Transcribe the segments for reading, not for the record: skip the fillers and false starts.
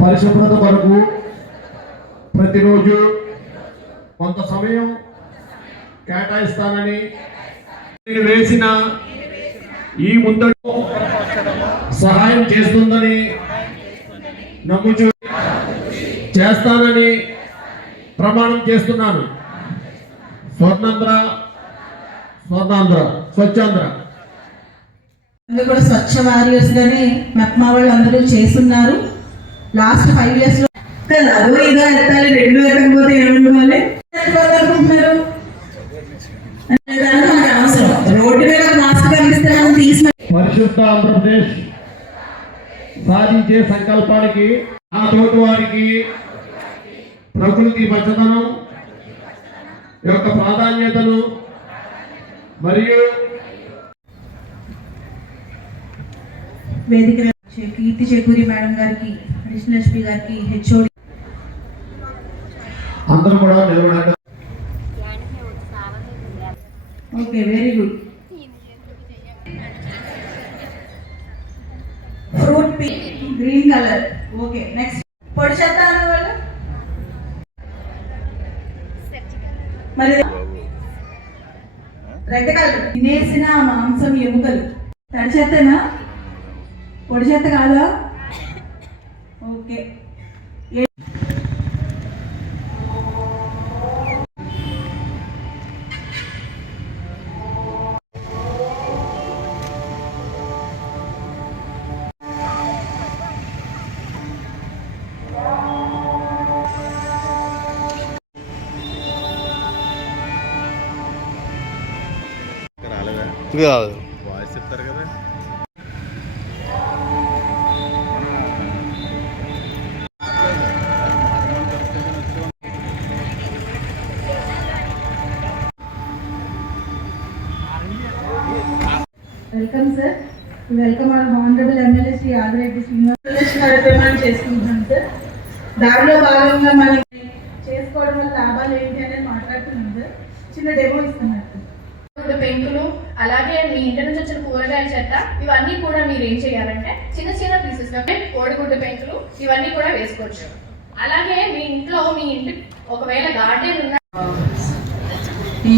పరిశుభ్రత కొరకు ప్రతిరోజు కొంత సమయం కేటాయిస్తానని నేను వేసిన ఈ ముందడు సహాయం చేస్తుందని నమ్ముచు చేస్తానని ప్రమాణం చేస్తున్నాను. స్వచ్ఛాంధ్ర కూడా స్వచ్ఛ వారియర్స్ గానే మెప్మా వాళ్ళు అందరూ చేస్తున్నారు. లాస్ట్ 5 years లో అదో ఇదో ఎత్తాలి, 2 ఎత్తకపోతే ఏమంటున్నారు అనుకుంటున్నారు. అవసరం రోడ్డు మీద మాస్క్ కనిపిస్తే మనం తీసిన పరిశుద్ధ ఆంధ్రప్రదేశ్ సాధించే సంకల్పానికి ఆ తోటి వారికి ప్రకృతి పచ్చదనం యొక్క ప్రాధాన్యతను మరియు వేదిక కీర్తి చేకూరి మేడం గారికి, అడిషనల్ ఎస్పీ గారికి, హెచ్ఓడి అందరూ కూడా నిలబడాలి. Okay, very good. Fruit green colour. Okay, next పొడి చెత్త అన్నవాళ్ళు మరి రెడ్ కలర్ తినేసిన మాంసం ఎముకలు తడి చెత్తనా, పొడి చెత్త కాదా? ఓకే, వాయిస్ చెప్తారు కదా. Welcome sir. Welcome our honourable MLA Shri Adireddy Srinivas కార్యక్రమాలు చేసుకుంటున్నాం సార్. దానిలో భాగంగా మనం చేసుకోవడం వల్ల లాభాలు ఏంటి అనేది మాట్లాడుతున్నాం సార్. చిన్న డెమో ఇస్తున్నారు. పెంకులు, అలాగే మీ ఇంటి నుంచి వచ్చిన కూరగాయల చెత్త, ఇవన్నీ కూడా మీరు ఏం చేయాలంటే చిన్న చిన్న పీసెస్ గా కోడిగుడ్డు పెంకులు ఇవన్నీ కూడా వేసుకోవచ్చు. అలాగే మీ ఇంట్లో మీ ఇంటి ఒకవేళ గార్డెన్ ఉన్న ఈ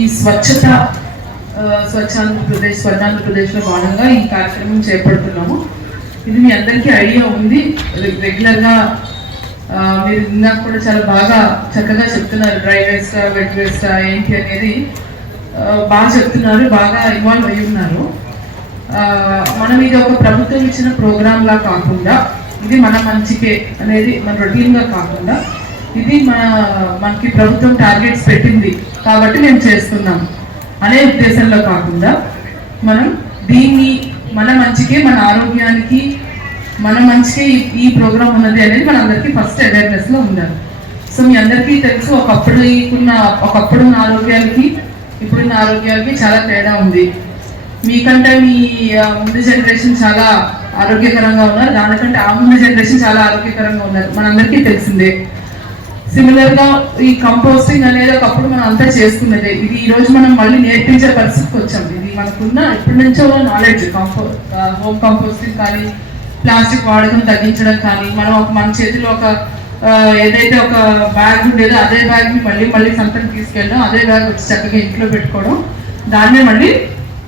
స్వర్ణాంధ్రప్రదేశ్లో భాగంగా ఈ కార్యక్రమం చేపడుతున్నాము. ఇది మీ అందరికీ ఐడియా ఉంది. రెగ్యులర్గా మీరు ఇందాక కూడా చాలా బాగా చక్కగా చెప్తున్నారు. డ్రై వేస్ట్, వెట్ వేస్ట్ ఏంటి అనేది బాగా చెప్తున్నారు, బాగా ఇన్వాల్వ్ అయ్యి ఉన్నారు. మనం ఇది ఒక ప్రభుత్వం ఇచ్చిన ప్రోగ్రాంలా కాకుండా, ఇది మన మంచికే అనేది మన రొటీన్గా కాకుండా, ఇది మనకి ప్రభుత్వం టార్గెట్స్ పెట్టింది కాబట్టి మేము చేస్తున్నాం అనే ఉద్దేశంలో కాకుండా, మనం దీన్ని మన మంచికే, మన ఆరోగ్యానికి మన మంచికే ఈ ప్రోగ్రామ్ ఉన్నది అనేది మనందరికీ ఫస్ట్ అవేర్నెస్లో ఉండాలి. సో మీ అందరికీ తెలుసు, ఒకప్పుడున్న ఆరోగ్యాలకి ఇప్పుడున్న ఆరోగ్యాలకి చాలా తేడా ఉంది. మీకంటే మీ ముందు జనరేషన్ చాలా ఆరోగ్యకరంగా ఉన్నారు, దానికంటే ఆ ముందు జనరేషన్ చాలా ఆరోగ్యకరంగా ఉన్నారు, మనందరికీ తెలిసిందే. సిమిలర్గా ఈ కంపోస్టింగ్ అనేది ఒకప్పుడు మనం అంతా చేసుకున్నదే. ఇది ఈరోజు మనం మళ్ళీ నేర్పించే పరిస్థితికి వచ్చాం. ఇది మనకున్న ఇప్పటి నుంచో నాలెడ్జ్. హోమ్ కంపోస్టింగ్ కానీ, ప్లాస్టిక్ వాడకం తగ్గించడం కానీ, మనం మన చేతిలో ఏదైతే ఒక బ్యాగ్ ఉండేదో అదే బ్యాగ్ని మళ్ళీ సంతకు తీసుకెళ్ళడం, అదే బ్యాగ్ వచ్చి చక్కగా ఇంట్లో పెట్టుకోవడం, దాన్నే మళ్ళీ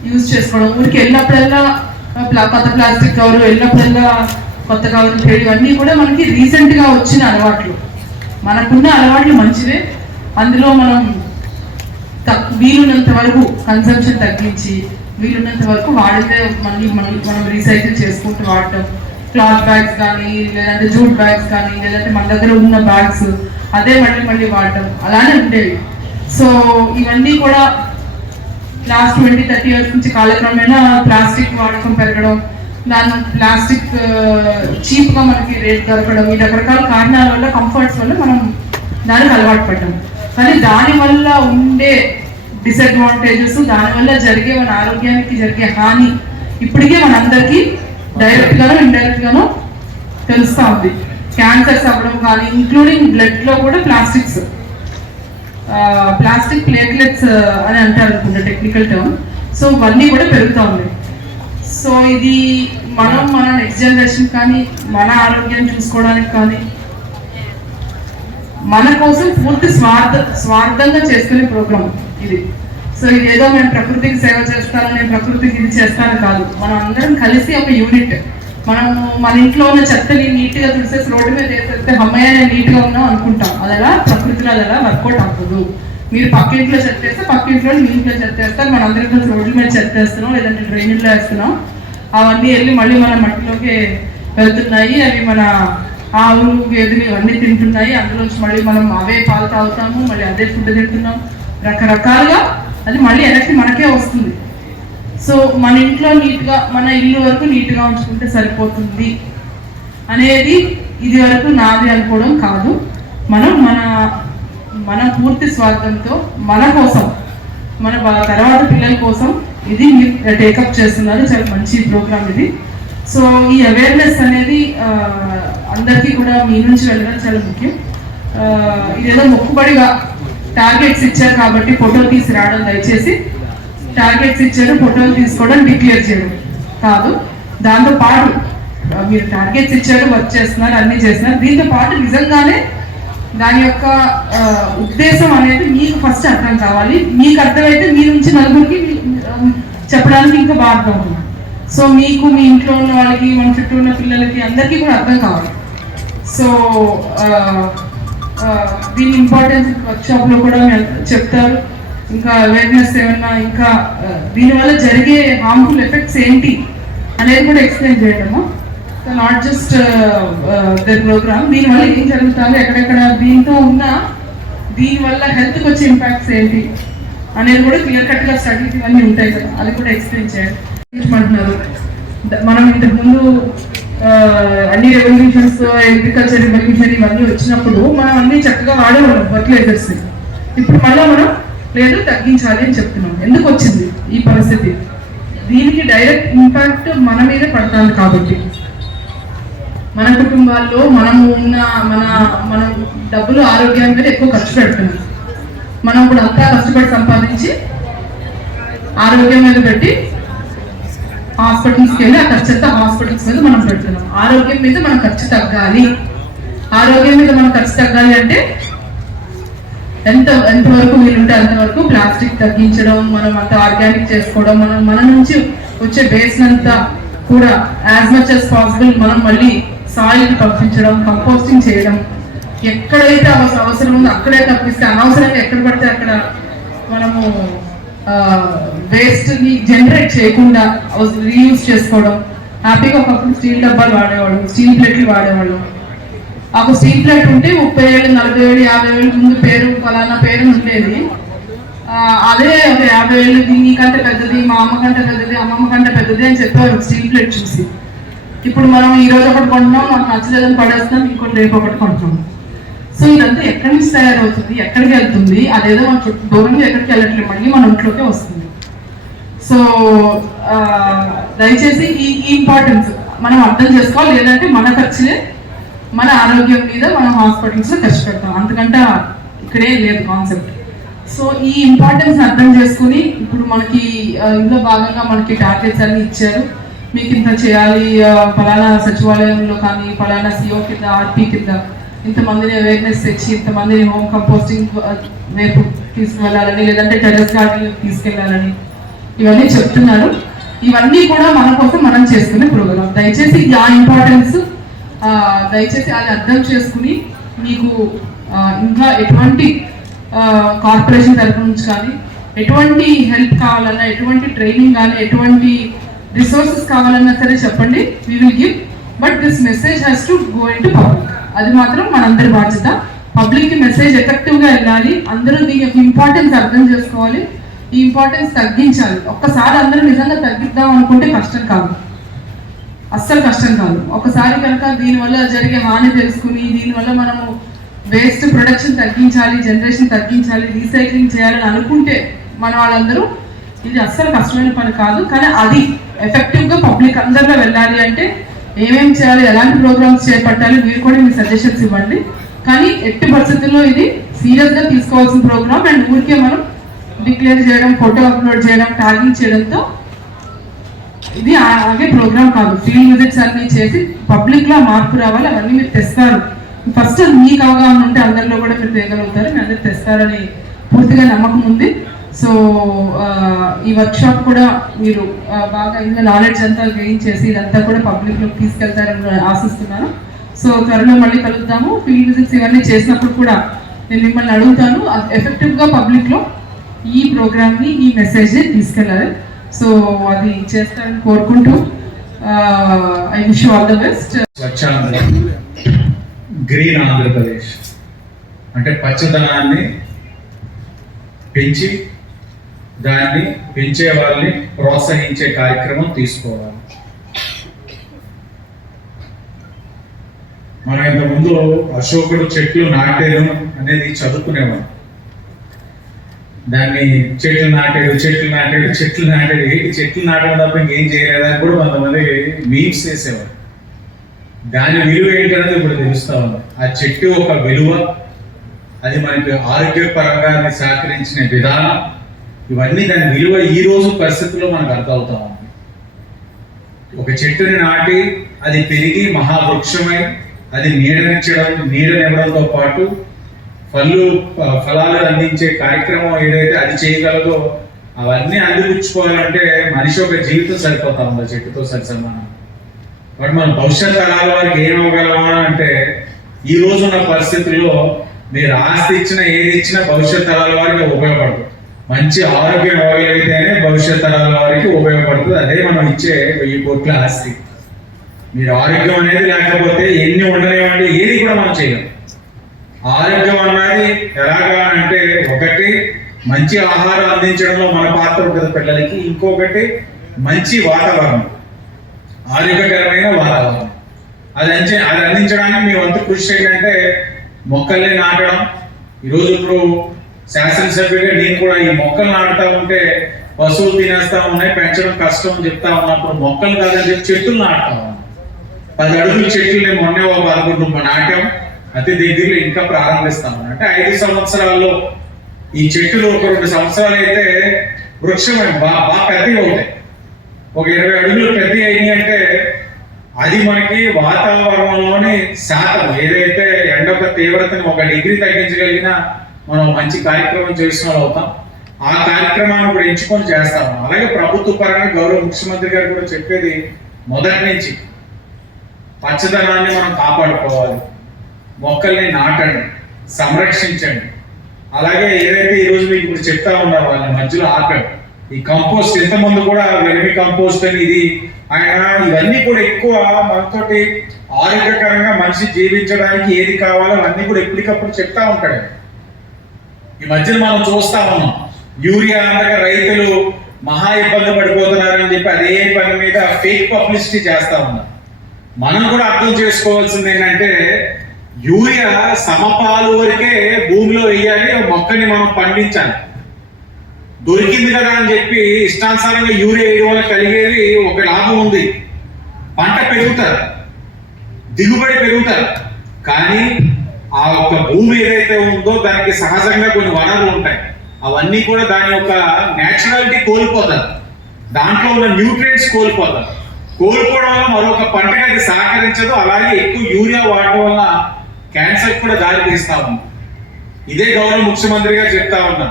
యూజ్ చేసుకోవడం. ఊరికి వెళ్ళినప్పుడల్లా కొత్త ప్లాస్టిక్ కవర్, వెళ్ళినప్పుడల్లా కొత్త కవర్లు, ఇవన్నీ కూడా మనకి రీసెంట్గా వచ్చిన అలవాట్లు. మనకున్న అలవాట్లు మంచివే, అందులో మనం వీలున్నంత వరకు కన్సంప్షన్ తగ్గించి, వీలున్నంత వరకు వాడితే మనం రీసైకిల్ చేసుకుంటూ వాడటం. క్లాత్ బ్యాగ్స్ కానీ, లేదంటే జూట్ బ్యాగ్స్ కానీ, లేదంటే మన దగ్గర ఉన్న బ్యాగ్స్ అదే మళ్ళీ వాడటం, అలానే ఉండేవి. సో ఇవన్నీ కూడా లాస్ట్ 20-30 years నుంచి కాలక్రమేణా ప్లాస్టిక్ వాడకం పెరగడం, దాని ప్లాస్టిక్ చీప్గా మనకి రేట్ దొరకడం, ఈ రకరకాల కారణాల వల్ల, కంఫర్ట్స్ వల్ల మనం దానికి అలవాటు పడ్డాం. కానీ దానివల్ల ఉండే డిసడ్వాంటేజెస్, దానివల్ల జరిగే మన ఆరోగ్యానికి జరిగే హాని ఇప్పటికే మనందరికీ డైరెక్ట్గానో ఇండైరెక్ట్గానో తెలుస్తూ ఉంది. క్యాన్సర్స్ అవ్వడం కానీ, ఇంక్లూడింగ్ బ్లడ్లో కూడా ప్లాస్టిక్స్ ప్లాస్టిక్ ప్లేట్లెట్స్ అని అంటారు అనుకుంటా టెక్నికల్ టర్మ్. సో ఇవన్నీ కూడా పెరుగుతూ ఉన్నాయి. సో ఇది మన నెక్స్ట్ జనరేషన్ కానీ మన ఆరోగ్యాన్ని చూసుకోవడానికి కానీ మన కోసం పూర్తి స్వార్థంగా చేసుకునే ప్రోగ్రామ్ ఇది. సో ఇదేదో మేము ప్రకృతికి సేవ చేస్తాను, నేను ప్రకృతికి ఇది చేస్తాను కాదు. మనం అందరం కలిసి ఒక యూనిట్. మనము మన ఇంట్లో ఉన్న చెత్తని నీట్గా తుడిసేసి రోడ్డు మీద వేసేస్తే అమ్మాయి నేను నీట్గా ఉన్నాం అనుకుంటాం. అదలా ప్రకృతిలో అదలా వర్కౌట్ అవ్వదు. మీరు పక్క ఇంట్లో చెత్త వేస్తే పక్క ఇంట్లో మీ ఇంట్లో చెత్త వేస్తారు, మన అందరి కలిసి రోడ్ల మీద చెత్త వేస్తున్నాం, లేదంటే డ్రైనేజ్లో వేస్తున్నాం. అవన్నీ వెళ్ళి మళ్ళీ మన మట్టిలోకి వెళ్తున్నాయి. అవి మన ఆవులు గేదెలు ఇవన్నీ తింటున్నాయి. అందులోంచి మళ్ళీ మనం అవే పాలు తాగుతాము, మళ్ళీ అదే ఫుడ్ తింటున్నాం. రకరకాలుగా అది మళ్ళీ వెనక్కి మనకే వస్తుంది. సో మన ఇంట్లో నీట్గా మన ఇల్లు వరకు నీట్గా ఉంచుకుంటే సరిపోతుంది అనేది ఇది వరకు నాది అనుకోవడం కాదు. మనం మన పూర్తి స్వార్థంతో మన కోసం, మన తర్వాత పిల్లల కోసం ఇది మీరు టేకప్ చేస్తున్నారు. చాలా మంచి ప్రోగ్రామ్ ఇది. సో ఈ అవేర్నెస్ అనేది అందరికీ కూడా మీ నుంచి వెళ్ళడం చాలా ముఖ్యం. ఇదేదో మొక్కుబడిగా టార్గెట్స్ ఇచ్చారు కాబట్టి ఫోటో తీసి రావడం, దయచేసి టార్గెట్స్ ఇచ్చారు ఫోటోలు తీసుకోవడం డిక్లేర్ చేయడం కాదు. దాంతో పాటు మీరు టార్గెట్స్ ఇచ్చారు, వర్క్ చేస్తున్నారు, అన్నీ చేస్తున్నారు. దీంతో పాటు నిజంగానే దాని యొక్క ఉద్దేశం అనేది మీకు ఫస్ట్ అర్థం కావాలి. మీకు అర్థమైతే మీ నుంచి నలుగురికి చెప్పడానికి ఇంకా బాగా అర్థం అవుతుంది. సో మీకు, మీ ఇంట్లో ఉన్న వాళ్ళకి, మన చుట్టూ ఉన్న పిల్లలకి అందరికీ కూడా అర్థం కావాలి. సో దీని ఇంపార్టెన్స్ వర్క్షాప్లో కూడా చెప్తారు. ఇంకా అవేర్నెస్ ఏమన్నా, ఇంకా దీనివల్ల జరిగే హార్మ్ఫుల్ ఎఫెక్ట్స్ ఏంటి అనేది కూడా ఎక్స్ప్లెయిన్ చేయడము. So not just the programme, దీనివల్ల ఏం జరుగుతుంది, ఎక్కడెక్కడ దీనివల్ల హెల్త్కి వచ్చే ఇంపాక్ట్స్ ఏంటి అనేది కూడా క్లియర్ కట్గా స్టడీస్ ఇవన్నీ ఉంటాయి కదా, అది కూడా ఎక్స్ప్లెయిన్ చేయాలంటున్నారు. మనం ఇంతకుముందు అన్ని రెవల్యూషన్స్, అగ్రికల్చర్ రెవల్యూషన్ ఇవన్నీ వచ్చినప్పుడు మనం అన్ని చక్కగా వాడేవాళ్ళం ఫర్టిలైజర్స్. ఇప్పుడు మళ్ళీ మనం లేదు తగ్గించాలి అని చెప్తున్నాం. ఎందుకు వచ్చింది ఈ పరిస్థితి? దీనికి డైరెక్ట్ ఇంపాక్ట్ మన మీదే పడుతుంది కాబట్టి. మన కుటుంబాల్లో మనము ఉన్న మనం డబ్బులు ఆరోగ్యం మీద ఎక్కువ ఖర్చు పెడుతున్నాం. మనం కూడా అంతా కష్టపడి సంపాదించి ఆరోగ్యం మీద పెట్టి హాస్పిటల్స్కి వెళ్ళి ఆ ఖర్చు అంతా హాస్పిటల్స్ మీద మనం పెడుతున్నాం. ఆరోగ్యం మీద మన ఖర్చు తగ్గాలి. ఆరోగ్యం మీద మన ఖర్చు తగ్గాలి అంటే ఎంతవరకు వీలుంటే అంతవరకు ప్లాస్టిక్ తగ్గించడం, మనం అంత ఆర్గానిక్ చేసుకోవడం, మన నుంచి వచ్చే వేస్ట్ అంతా కూడా యాజ్ మచ్ యాజ్ పాసిబుల్ మనం మళ్ళీ సాయిల్కి పంపించడం, కంపోస్టింగ్ చేయడం. ఎక్కడైతే అవసరం ఉందో అక్కడే తప్పిస్తే, అనవసరంగా ఎక్కడ పడితే అక్కడ మనము వేస్ట్ని జనరేట్ చేయకుండా రీయూజ్ చేసుకోవడం. హ్యాపీగా ఒకప్పుడు స్టీల్ డబ్బాలు వాడేవాళ్ళు, స్టీల్ ప్లేట్లు వాడేవాళ్ళు. ఒక స్టీల్ ప్లేట్ ఉంటే 30 ఏళ్ళు, 40 ఏళ్ళు, 50 ఏళ్ళ ముందు పేరు ఫలానా పేరు ఉండేది. అదే ఒక 50 ఏళ్ళు నీకంటే పెద్దది, మా అమ్మ కంటే పెద్దది, అమ్మమ్మ కంటే పెద్దది అని చెప్పారు స్టీల్ ప్లేట్ చూసి. ఇప్పుడు మనం ఈ రోజు ఒకటి కొంటున్నాం, మనకు నచ్చలేదని పడేస్తాం, ఇంకోటి రేపు ఒకటి కొంటున్నాం. సో ఇదంతా ఎక్కడి నుంచి తయారవుతుంది, ఎక్కడికి వెళ్తుంది? అదేదో మన దూరంగా ఎక్కడికి వెళ్ళట్లేదు, మళ్ళీ మన ఇంట్లోకే వస్తుంది. సో దయచేసి ఈ ఇంపార్టెన్స్ మనం అర్థం చేసుకోవాలి. లేదంటే మన ఖర్చులే మన ఆరోగ్యం మీద మనం హాస్పిటల్స్లో ఖర్చు పెడతాం, అంతకంటే ఇక్కడే లేదు కాన్సెప్ట్. సో ఈ ఇంపార్టెన్స్ అర్థం చేసుకుని ఇప్పుడు మనకి ఇందులో భాగంగా మనకి టార్గెట్స్ అన్ని ఇచ్చారు. మీకు ఇంత చేయాలి, ఫలానా సచివాలయంలో కానీ ఫలానా సిఓ కింద, ఆర్పీ కింద ఇంతమందిని అవేర్నెస్ తెచ్చి ఇంతమందిని హోమ్ కంపోస్టింగ్ వైపు తీసుకువెళ్ళాలని, లేదంటే టెర్రస్ గార్డెన్ తీసుకెళ్ళాలని ఇవన్నీ చెప్తున్నారు. ఇవన్నీ కూడా మన కోసం మనం చేసుకునే ప్రోగ్రామ్. దయచేసి ఆ ఇంపార్టెన్స్ దయచేసి అది అర్థం చేసుకుని మీకు ఇంకా ఎటువంటి కార్పొరేషన్ తరఫు నుంచి కానీ ఎటువంటి హెల్ప్ కావాలన్నా, ఎటువంటి ట్రైనింగ్ కానీ, ఎటువంటి రిసోర్సెస్ కావాలన్నా సరే చెప్పండి, we will give. But this message has to go in to public. అది మాత్రం మనందరి బాధ్యత. పబ్లిక్కి మెసేజ్ ఎఫెక్టివ్గా వెళ్ళాలి. అందరూ దీని యొక్క ఇంపార్టెన్స్ అర్థం చేసుకోవాలి. ఈ ఇంపార్టెన్స్ తగ్గించాలి. ఒక్కసారి అందరూ నిజంగా తగ్గిద్దాం అనుకుంటే కష్టం కాదు, అస్సలు కష్టం కాదు. ఒకసారి కనుక దీనివల్ల జరిగే హాని తెలుసుకుని దీనివల్ల మనము వేస్ట్ ప్రొడక్షన్ తగ్గించాలి, జనరేషన్ తగ్గించాలి, రీసైక్లింగ్ చేయాలని అనుకుంటే మన వాళ్ళందరూ ఇది అస్సలు కష్టమైన పని కాదు. కానీ అది ఎఫెక్టివ్గా పబ్లిక్ అందరిలో వెళ్ళాలి అంటే ఏమేమి చేయాలి, ఎలాంటి ప్రోగ్రామ్స్ చేపట్టాలి, మీరు కూడా మీ సజెషన్స్ ఇవ్వండి. కానీ ఎట్టి పరిస్థితుల్లో ఇది సీరియస్గా తీసుకోవాల్సిన ప్రోగ్రామ్. అండ్ ఊరికే మనం డిక్లేర్ చేయడం, ఫోటో అప్లోడ్ చేయడం, ట్యాగింగ్ చేయడంతో ఇది ఆగే ప్రోగ్రామ్ కాదు. ఫీల్డ్ విజిట్స్ అన్ని చేసి పబ్లిక్లో మార్పు రావాలి, అవన్నీ మీరు తెస్తారు. ఫస్ట్ మీకు అవగాహన ఉంటే అందరిలో కూడా మీరు తేగలుగుతారు, మీ అందరు తెస్తారని పూర్తిగా నమ్మకం ఉంది. సో ఈ వర్క్షాప్ కూడా మీరు బాగా ఇందులో నాలెడ్జ్ అంతా గెయిన్ చేసి ఇదంతా కూడా పబ్లిక్లోకి తీసుకెళ్తారని ఆశిస్తున్నాను. సో త్వరలో మళ్ళీ కలుద్దాము. ఫీల్డ్ విజిట్స్ ఇవన్నీ చేసినప్పుడు కూడా నేను మిమ్మల్ని అడుగుతాను, ఎఫెక్టివ్గా పబ్లిక్లో ఈ ప్రోగ్రామ్ని, ఈ మెసేజ్ని తీసుకెళ్ళాలి. సో అది చేస్తారని కోరుకుంటూ I wish you all the best. Swachhandhra, green Andhra Pradesh అంటే పచ్చదనాన్ని పెంచి దాన్ని పెంచే వాళ్ళని ప్రోత్సహించే కార్యక్రమం తీసుకోవాలి. మనం ఇంతకుముందు అశోకుడు చెట్లు నాటేను అనేది చదువుకునేవాళ్ళం. దాన్ని చెట్లు నాటాడు ఏంటి చెట్లు నాటడం తప్ప ఇంకేం చేయలేదని కూడా కొంతమంది మీమ్స్ చేసేవారు. దాని విలువ ఏంటనేది ఇప్పుడు తెలుస్తా ఉంది. ఆ చెట్టు ఒక విలువ, అది మనకి ఆరోగ్యపరంగా సహకరించిన విధానం, ఇవన్నీ దాని విలువ ఈ రోజు పరిస్థితుల్లో మనకు అర్థమవుతా ఉంది. ఒక చెట్టుని నాటి అది పెరిగి మహావృక్షమై అది నీడనివ్వడంతో పాటు ఫలాలు అందించే కార్యక్రమం ఏదైతే అది చేయగలదో అవన్నీ అందిపుచ్చుకోవాలంటే మనిషి ఒక జీవితం సరిపోతా ఉంది చెట్టుతో సరిసమానం. బట్ మన భవిష్యత్ తరాల వారికి ఏమవగలమా అంటే ఈ రోజున్న పరిస్థితుల్లో మీరు ఆస్తి ఇచ్చినా ఏది ఇచ్చినా భవిష్యత్ తరాల వారికి ఉపయోగపడదు. మంచి ఆరోగ్యం ఇవ్వగలిగితేనే భవిష్యత్ తరాల వారికి ఉపయోగపడుతుంది. అదే మనం ఇచ్చే 1000 కోట్ల ఆస్తి. మీరు ఆరోగ్యం అనేది లేకపోతే ఎన్ని ఉండలేమండి, ఏది కూడా మనం చేయలేం. ఆరోగ్యం అన్నది ఎలాగా అంటే ఒకటి మంచి ఆహారం అందించడంలో మన పాత్ర ఉంటుంది పిల్లలకి, ఇంకొకటి మంచి వాతావరణం, ఆరోగ్యకరమైన వాతావరణం. అది అందించడానికి మీ వంతు కృషి ఏంటంటే మొక్కల్ని నాటడం. ఈరోజు ఇప్పుడు శాసనసభ్యుడిగా నేను కూడా ఈ మొక్కలు నాటుతా ఉంటే పశువులు తినేస్తా ఉన్నాయి, పెంచడం కష్టం అని చెప్తా ఉన్నప్పుడు మొక్కలు కాదని చెప్పి చెట్లు నాటుతా ఉన్నాం. 10 అడుగుల చెట్లు మొన్నే 11 నాటాం. అతి దగ్గరలో ఇంకా ప్రారంభిస్తాం. అంటే 5 సంవత్సరాల్లో ఈ చెట్టులు ఒక 2 సంవత్సరాలు అయితే వృక్షం బాగా పెద్దగా అవుతాయి. ఒక 20 అడుగులు పెద్ద అయింది అంటే అది మనకి వాతావరణంలోని శాతం ఏదైతే ఎండ యొక్క తీవ్రతని 1 డిగ్రీ తగ్గించగలిగినా మనం మంచి కార్యక్రమం చేసిన వాళ్ళు అవుతాం. ఆ కార్యక్రమాన్ని కూడా ఎంచుకొని చేస్తాము. అలాగే ప్రభుత్వ పరంగా గౌరవ ముఖ్యమంత్రి గారు కూడా చెప్పేది మొదటి నుంచి పచ్చదనాన్ని మనం కాపాడుకోవాలి, మొక్కల్ని నాటండి, సంరక్షించండి. అలాగే ఏదైతే ఈరోజు మీకు ఇప్పుడు చెప్తా ఉన్నారు వాళ్ళ మధ్యలో ఆపండి. ఈ కంపోస్ట్ ఇంతకుముందు కూడా వెర్మి కంపోస్ట్ అని ఇది ఆయన ఇవన్నీ కూడా ఎక్కువ మనతోటి ఆరోగ్యకరంగా మనిషి జీవించడానికి ఏది కావాలో అవన్నీ కూడా ఎప్పటికప్పుడు చెప్తా ఉంటాడు. ఈ మధ్యన మనం చూస్తా ఉన్నాం యూరియా అంతగా రైతులు మహా ఇబ్బంది పడిపోతున్నారని చెప్పి అదే పని మీద ఫేక్ పబ్లిసిటీ చేస్తా ఉన్నారు. మనం కూడా అర్థం చేసుకోవాల్సింది ఏంటంటే యూరియా సమపాలు వరకే భూమిలో వేయాలి, మొక్కని మనం పండించాలి. దొరికింది కదా అని చెప్పి ఇష్టానుసారంగా యూరియా వేయడం వల్ల కలిగేది ఒక లాభం ఉంది, పంట పెరుగుతారు, దిగుబడి పెరుగుతారు. కానీ ఆ యొక్క భూమి ఏదైతే ఉందో దానికి సహజంగా కొన్ని వనరులు ఉంటాయి, అవన్నీ కూడా దాని యొక్క నేచురాలిటీ కోల్పోతారు, దాంట్లో ఉన్న న్యూట్రియంట్స్ కోల్పోతారు. కోల్పోవడం వల్ల మరొక పంటకి అది సహకరించదు. అలాగే ఎక్కువ యూరియా వాడడం వల్ల క్యాన్సర్ కూడా దారి తీస్తా ఉంది. ఇదే గౌరవ ముఖ్యమంత్రి గారు చెప్తా ఉన్నా,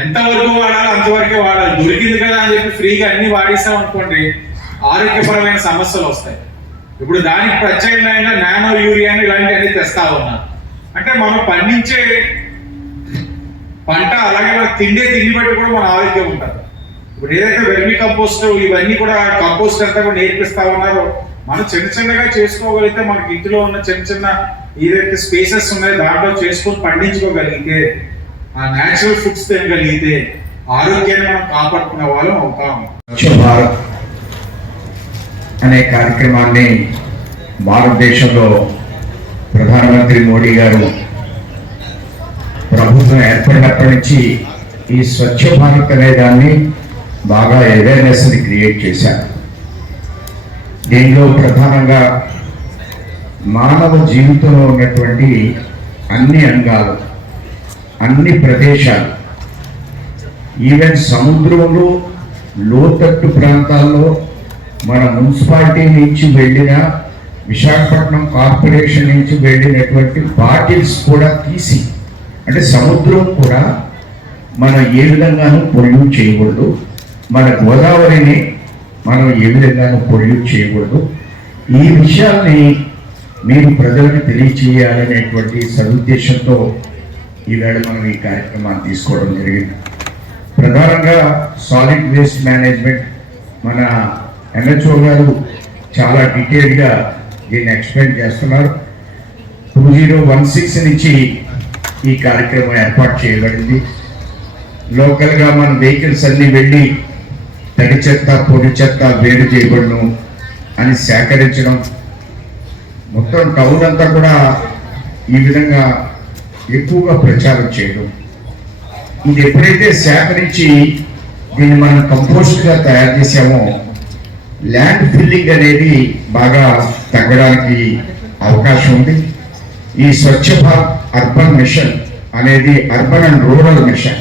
ఎంతవరకు వాడాలో అంతవరకే వాడాలి. దొరికింది కదా అని చెప్పి ఫ్రీగా అన్ని వాడేస్తాం అనుకోండి, ఆరోగ్యపరమైన సమస్యలు వస్తాయి. ఇప్పుడు దానికి ప్రత్యేకంగా నానో యూరియాని ఇలాంటివన్నీ తెస్తా ఉన్నారు. అంటే మనం పండించే పంట అలాగే మనం తిండి బట్టి కూడా మన ఆరోగ్యం ఉంటుంది. ఇప్పుడు ఏదైతే వెర్మి కంపోస్ట్ ఇవన్నీ కూడా కంపోస్ట్ అంతా కూడా నేర్పిస్తా ఉన్నారో మనం చిన్నగా చేసుకోగలిగితే మనకి ఇంట్లో ఉన్న చిన్న ఏదైతే స్పేసెస్ ఉన్నాయో దాంట్లో చేసుకొని పండించుకోగలిగితే, ఆ న్యాచురల్ ఫుడ్స్ తినగలిగితే ఆరోగ్యాన్ని మనం కాపాడుకునే వాళ్ళం అవుతాము. స్వచ్ఛ భారత్ అనే కార్యక్రమాన్ని భారతదేశంలో ప్రధానమంత్రి మోడీ గారు ప్రభుత్వం ఏర్పడినప్పటి నుంచి ఈ స్వచ్ఛ భారత్ అనే దాన్ని బాగా అవేర్నెస్ని క్రియేట్ చేశారు. దీనిలో ప్రధానంగా మానవ జీవితంలో ఉన్నటువంటి అన్ని అంగాలు, అన్ని ప్రదేశాలు, ఈవెన్ సముద్రంలో లోతట్టు ప్రాంతాల్లో మన మున్సిపాలిటీ నుంచి వెళ్ళిన విశాఖపట్నం కార్పొరేషన్ నుంచి వెళ్ళినటువంటి బాటిల్స్ కూడా తీసి, అంటే సముద్రం కూడా మనం ఏ విధంగానూ పొల్యూట్ చేయకూడదు, మన గోదావరిని మనం ఏ విధంగానూ పొల్యూట్ చేయకూడదు. ఈ విషయాల్ని మీరు ప్రజలకు తెలియచేయాలనేటువంటి సదుద్దేశంతో ఈవేళ మనం ఈ కార్యక్రమాన్ని తీసుకోవడం జరిగింది. ప్రధానంగా సాలిడ్ వేస్ట్ మేనేజ్మెంట్ మన MHO గారు చాలా డీటెయిల్గా దీన్ని ఎక్స్ప్లెయిన్ చేస్తున్నారు. 2016 నుంచి ఈ కార్యక్రమం ఏర్పాటు చేయబడింది. లోకల్గా మన వెహికల్స్ అన్నీ వెళ్ళి తడి చెత్త పొడి చెత్త వేరు చేయబడను అని సేకరించడం, మొత్తం టౌన్ అంతా కూడా ఈ విధంగా ఎక్కువగా ప్రచారం చేయడం. ఇది ఎప్పుడైతే సేకరించి దీన్ని మనం కంపోస్ట్గా తయారు చేసామో ల్యాండ్ ఫిల్లింగ్ అనేది బాగా తగ్గడానికి అవకాశం ఉంది. ఈ స్వచ్ఛ భారత్ అర్బన్ మిషన్ అనేది అర్బన్ అండ్ రూరల్ మిషన్.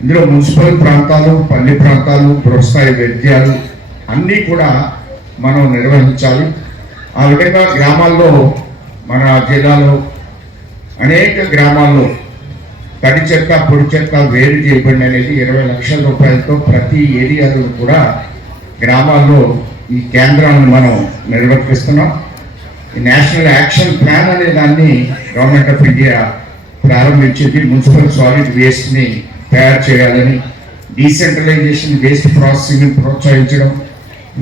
ఇందులో మున్సిపల్ ప్రాంతాలు, పల్లె ప్రాంతాలు, గృహస్థాయి వైద్యాలు అన్నీ కూడా మనం నిర్వహించాలి. ఆ విధంగా గ్రామాల్లో, మన జిల్లాలో అనేక గ్రామాల్లో తడి చెత్త పొడి చెత్త వేరు చేయబడి అనేది 20 లక్షల రూపాయలతో ప్రతి ఏరియాలో కూడా గ్రామాల్లో ఈ కేంద్రాలను మనం నిర్వర్తిస్తున్నాం. ఈ నేషనల్ యాక్షన్ ప్లాన్ అనే దాన్ని గవర్నమెంట్ ఆఫ్ ఇండియా ప్రారంభించింది. మున్సిపల్ సాలిడ్ వేస్ట్ని తయారు చేయాలని, డీసెంట్రలైజేషన్ వేస్ట్ ప్రాసెసింగ్ ప్రోత్సహించడం,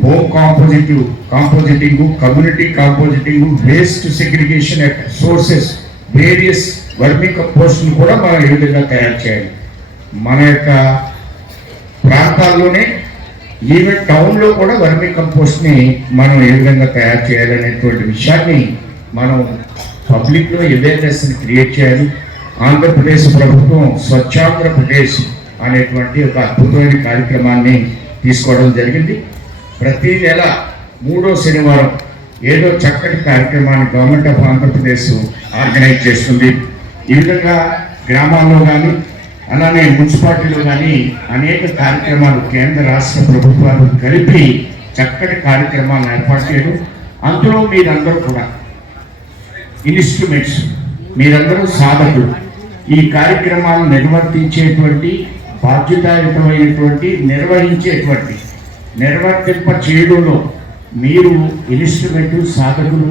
home composting, community composting, waste segregation at sources, various vermi కంపోస్ట్ను కూడా మనం ఏ విధంగా తయారు చేయాలి. మన యొక్క ప్రాంతాల్లోనే ఈవెన్ టౌన్లో కూడా వర్మీ కంపోస్ట్ని మనం ఏ విధంగా తయారు చేయాలనేటువంటి విషయాన్ని మనం పబ్లిక్లో అవేర్నెస్ని క్రియేట్ చేయాలి. ఆంధ్రప్రదేశ్ ప్రభుత్వం స్వచ్ఛాంధ్రప్రదేశ్ అనేటువంటి ఒక అద్భుతమైన కార్యక్రమాన్ని తీసుకోవడం జరిగింది. ప్రతి నెల 3వ శనివారం ఏదో చక్కటి కార్యక్రమాన్ని గవర్నమెంట్ ఆఫ్ ఆంధ్రప్రదేశ్ ఆర్గనైజ్ చేస్తుంది. ఈ విధంగా గ్రామాల్లో కానీ అలానే మున్సిపాలిటీలో కానీ అనేక కార్యక్రమాలు కేంద్ర రాష్ట్ర ప్రభుత్వాలు కలిపి చక్కటి కార్యక్రమాలను ఏర్పాటు చేయడం. అందులో మీరందరూ కూడా ఇన్స్ట్రుమెంట్స్, మీరందరూ సాధకులు. ఈ కార్యక్రమాలను నిర్వర్తించేటువంటి బాధ్యతాయుతమైనటువంటి నిర్వర్తింప చేయడంలో మీరు ఇన్స్ట్రుమెంట్ సాధకులు.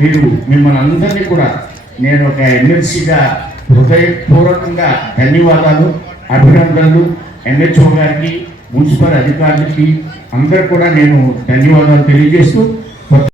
మీరు మిమ్మల్ని అందరినీ కూడా నేను ఒక ఎమ్మెల్సీగా హృదయపూర్వకంగా ధన్యవాదాలు, అభినందనలు. MHO గారికి, మున్సిపల్ అధికారులకి అందరూ కూడా నేను ధన్యవాదాలు తెలియజేస్తూ